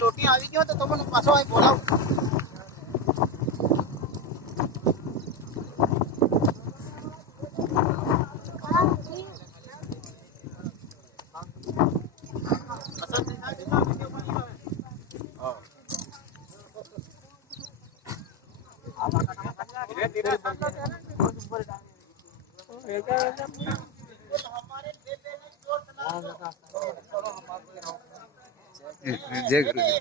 लोटी આવી ગયો તો તમને પાછો અહીં બોલાવું. जय गुरु जय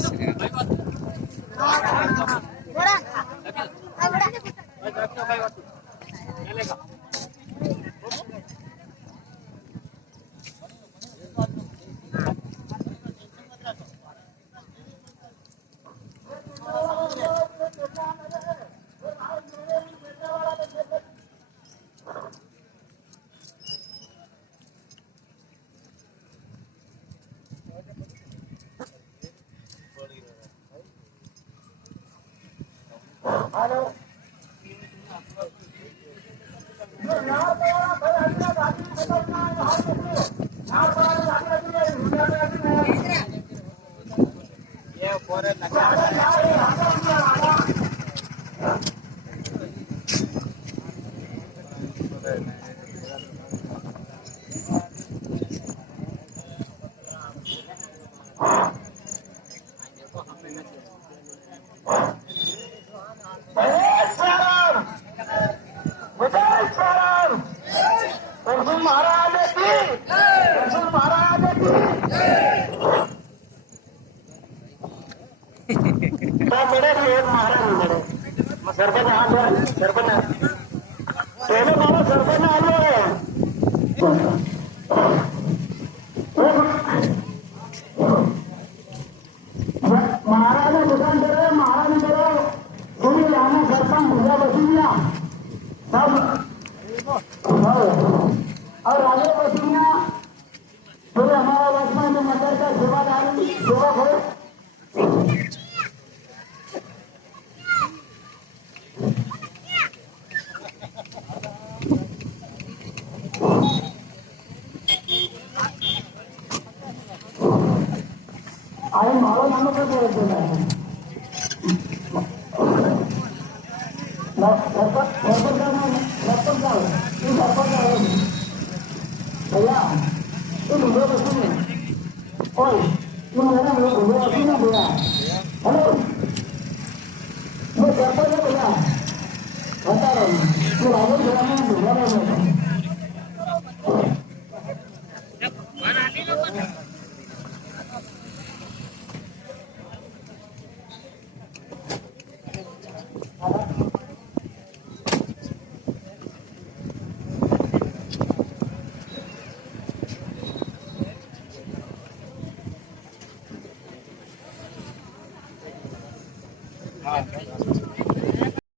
श्री और आगे बच्चियां पूरे हमारा वर्तमान में मंदिर का सेवादारी सेवक है। आए मारो नाम का भैया तुम वीडियो को सुनिए। ओए तुम मेरा वीडियो सुनो भैया। हेलो मैं सरपंच हूँ भैया, बता रहा हूँ तू राहुल भैया में वीडियो में हाँ